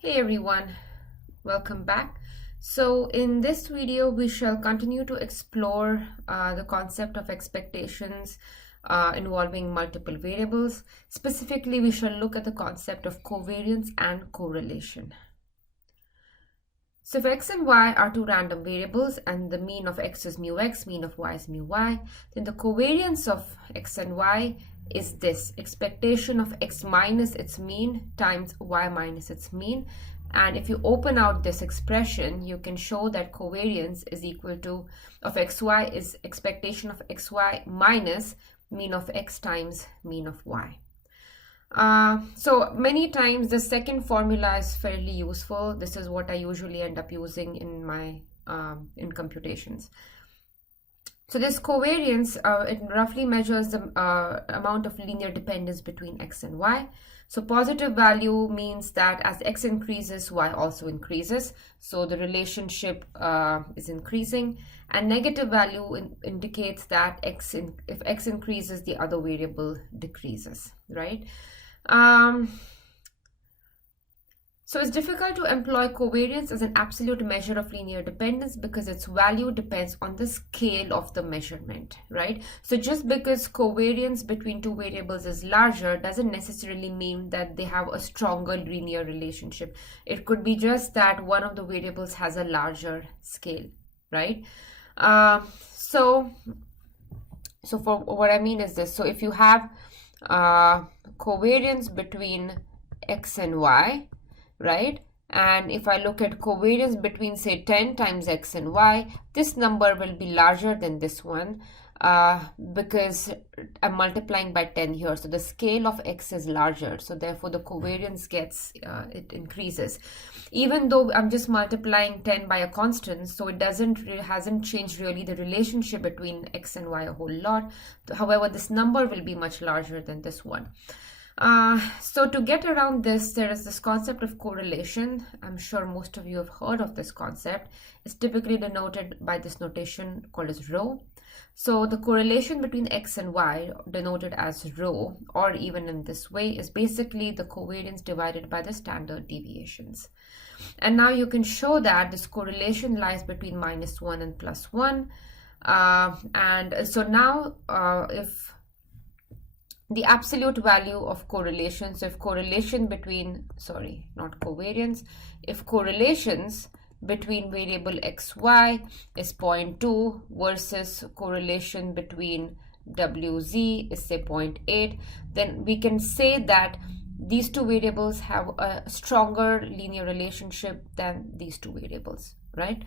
Hey everyone, welcome back. So in this video, we shall continue to explore the concept of expectations involving multiple variables. Specifically, we shall look at the concept of covariance and correlation. So if x and y are two random variables and the mean of x is mu x, mean of y is mu y, then the covariance of x and y is this expectation of x minus its mean times y minus its mean. And if you open out this expression, you can show that covariance is equal to of xy is expectation of xy minus mean of x times mean of y. So many times the second formula is fairly useful. This is what I usually end up using in my in computations. So this covariance, it roughly measures the amount of linear dependence between x and y. So positive value means that as x increases, y also increases. So the relationship is increasing. And negative value indicates that if x increases, the other variable decreases, right? So it's difficult to employ covariance as an absolute measure of linear dependence because its value depends on the scale of the measurement, right? So just because covariance between two variables is larger doesn't necessarily mean that they have a stronger linear relationship. It could be just that one of the variables has a larger scale, right? So for what I mean is this. So if you have covariance between x and y, right? And if I look at covariance between say 10 times x and y, this number will be larger than this one because I'm multiplying by 10 here. So the scale of x is larger. So therefore the covariance gets, it increases. Even though I'm just multiplying 10 by a constant, so it hasn't changed really the relationship between x and y a whole lot. However, this number will be much larger than this one. So to get around this, there is this concept of correlation. I'm sure most of you have heard of this concept. It's typically denoted by this notation called as rho. So the correlation between x and y, denoted as rho, or even in this way, is basically the covariance divided by the standard deviations. And now you can show that this correlation lies between -1 and +1. And so now if the absolute value of correlation, so if correlation between, sorry, not covariance, if correlations between variable xy is 0.2 versus correlation between wz is say 0.8, then we can say that these two variables have a stronger linear relationship than these two variables, right?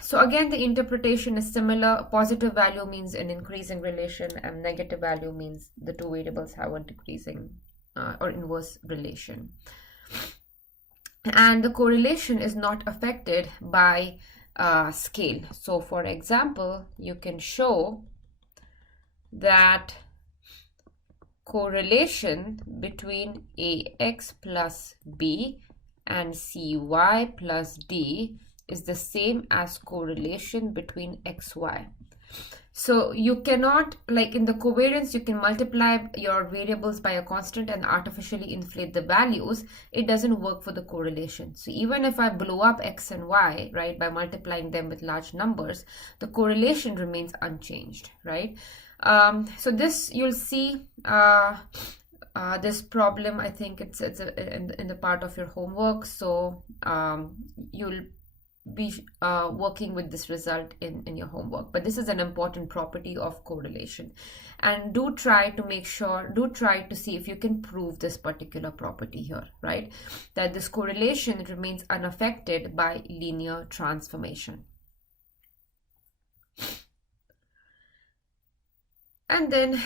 So again, the interpretation is similar. Positive value means an increasing relation and negative value means the two variables have a decreasing or inverse relation. And the correlation is not affected by scale. So for example, you can show that correlation between ax plus b and cy plus d is the same as correlation between xy. So you cannot, like in the covariance, you can multiply your variables by a constant and artificially inflate the values. It doesn't work for the correlation. So even if I blow up x and y, right, by multiplying them with large numbers, the correlation remains unchanged, right? So this, you'll see this problem, I think it's in the part of your homework. So you'll be working with this result in your homework, but this is an important property of correlation, and do try to see if you can prove this particular property here, right, that this correlation remains unaffected by linear transformation. And then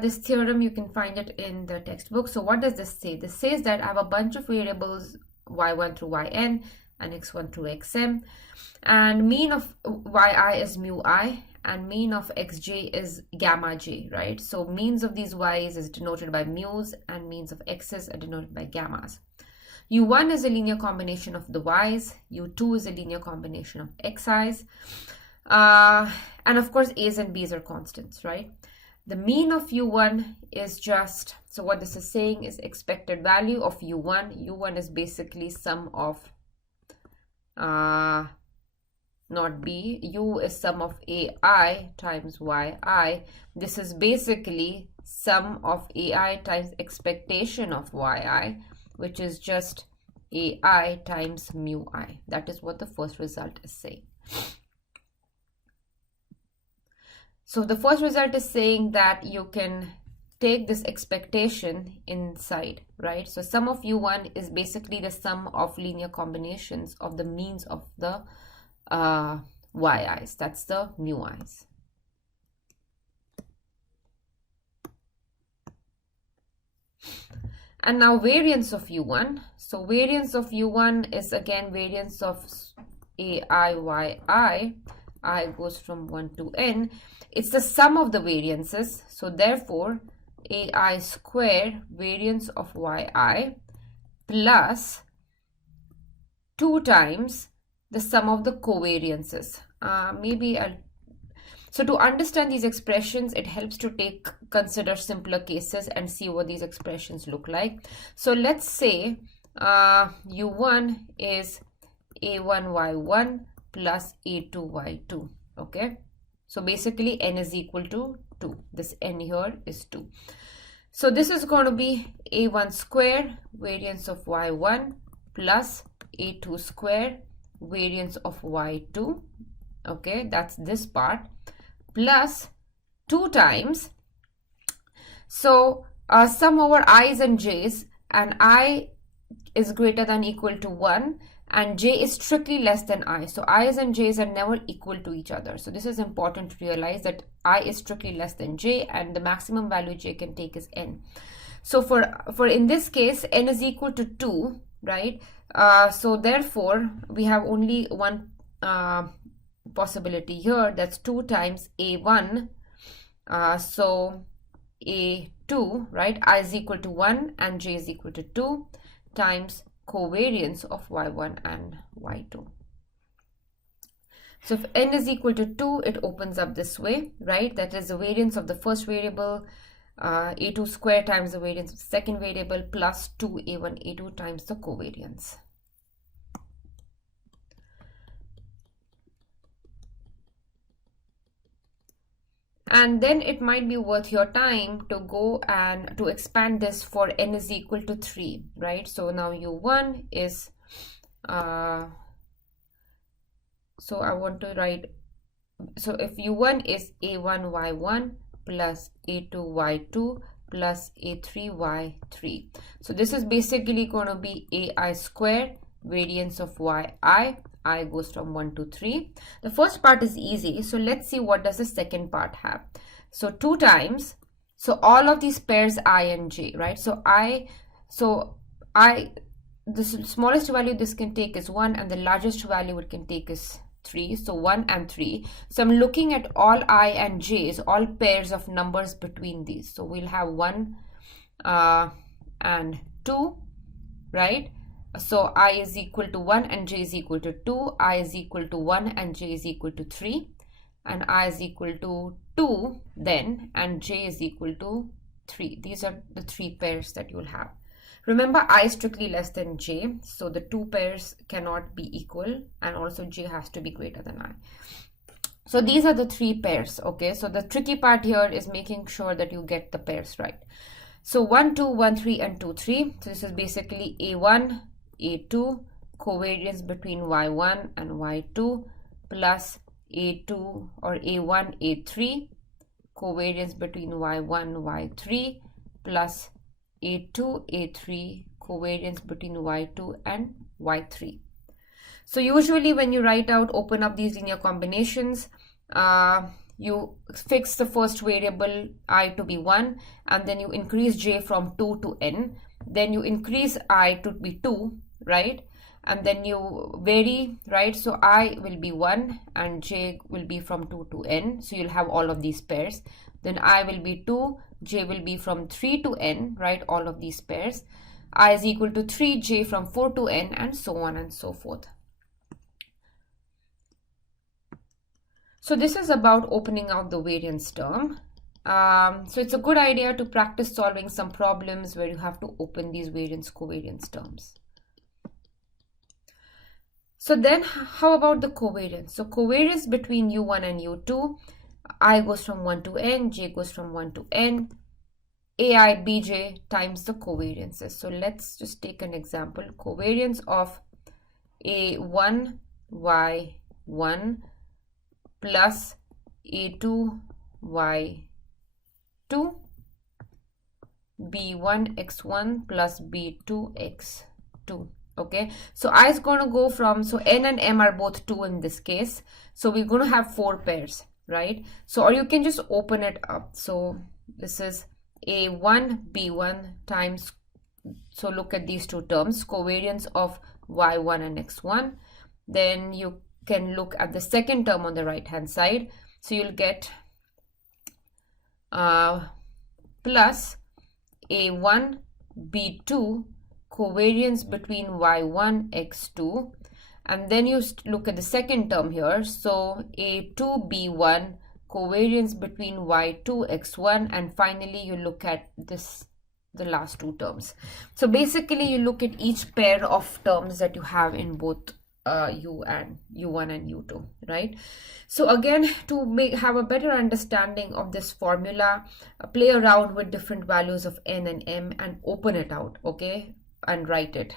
this theorem, you can find it in the textbook. So what does this say? This says that I have a bunch of variables y1 through yn and x1 through xm, and mean of yi is mu I and mean of xj is gamma j, right? So means of these y's is denoted by mu's and means of x's are denoted by gammas. u1 is a linear combination of the y's, u2 is a linear combination of xi's, and of course a's and b's are constants, right? The mean of u1 is just, So what this is saying is expected value of u1. u1 is basically sum of not b, u is sum of ai times yi. This is basically sum of ai times expectation of yi, which is just ai times mu I. That is what the first result is saying. So the first result is saying that you can take this expectation inside, right? So sum of u1 is basically the sum of linear combinations of the means of the yi's. That's the mu i's. And now variance of u1. So variance of u1 is again variance of ai yi. I goes from 1 to n. It's the sum of the variances. So therefore, ai square variance of yi plus 2 times the sum of the covariances. So to understand these expressions, it helps to consider simpler cases and see what these expressions look like. So let's say u1 is a1y1 plus a2y2. Okay, so basically n is equal to 2. This n here is 2. So this is going to be a1 square variance of y1 plus a2 square variance of y2. Okay, that's this part, plus 2 times. So sum over i's and j's, and I is greater than equal to 1 and j is strictly less than I. So i's and j's are never equal to each other. So this is important to realize, that I is strictly less than j and the maximum value j can take is n. So for in this case, n is equal to 2, right? So therefore, we have only one possibility here, that's 2 times a1. So a2, right? I is equal to 1 and j is equal to 2 times covariance of y1 and y2. So if n is equal to 2, it opens up this way, right? That is the variance of the first variable, a2 square times the variance of the second variable, plus 2a1 a2 times the covariance. And then it might be worth your time to go and to expand this for n is equal to 3, right? So now u1 is, so I want to write, so if u1 is a1 y1 plus a2 y2 plus a3 y3. So this is basically going to be ai square variance of yi. I goes from 1 to 3. The first part is easy. So let's see what does the second part have. So 2 times, so all of these pairs I and j, right? So the smallest value this can take is 1 and the largest value it can take is 3. So 1 and 3. So I'm looking at all I and j's, all pairs of numbers between these. So we'll have 1 and 2, right? So I is equal to 1 and j is equal to 2, I is equal to 1 and j is equal to 3, and I is equal to 2 then, and j is equal to 3. These are the 3 pairs that you'll have. Remember, I is strictly less than j, so the 2 pairs cannot be equal, and also j has to be greater than I. So these are the 3 pairs, okay? So the tricky part here is making sure that you get the pairs right. So 1, 2, 1, 3, and 2, 3. So this is basically a1, a2, covariance between y1 and y2, plus a2 or a1, a3, covariance between y1, y3, plus a2, a3, covariance between y2 and y3. So usually when you write out, open up these linear combinations, you fix the first variable I to be 1, and then you increase j from 2 to n, then you increase I to be 2, right? And then you vary, right? So I will be 1 and j will be from 2 to n, so you'll have all of these pairs. Then I will be 2, j will be from 3 to n, right? All of these pairs. I is equal to 3, j from 4 to n, and so on and so forth. So this is about opening out the variance term. So it's a good idea to practice solving some problems where you have to open these variance covariance terms. So then how about the covariance? So covariance between u1 and u2, I goes from 1 to n, j goes from 1 to n, ai bj times the covariances. So let's just take an example. Covariance of a1 y1 plus a2 y2 b1 x1 plus b2 x2. Okay, so I is going to go from, so n and m are both 2 in this case, so we're going to have 4 pairs, right? So, or you can just open it up. So this is a1 b1 times, so look at these two terms, covariance of y1 and x1. Then you can look at the second term on the right hand side, so you'll get plus a1 b2 covariance between y1 x2, and then you look at the second term here, so a2 b1 covariance between y2 x1, and finally you look at this, the last two terms. So basically you look at each pair of terms that you have in both u1 and u2, right? So again, to have a better understanding of this formula, play around with different values of n and m and open it out, okay, and write it.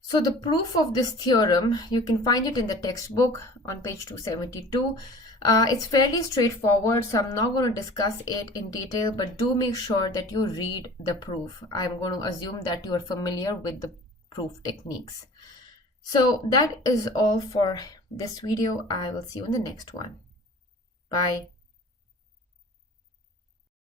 So the proof of this theorem, you can find it in the textbook on page 272. It's fairly straightforward, so I'm not going to discuss it in detail, but do make sure that you read the proof. I'm going to assume that you are familiar with the proof techniques. So that is all for this video. I will see you in the next one. Bye.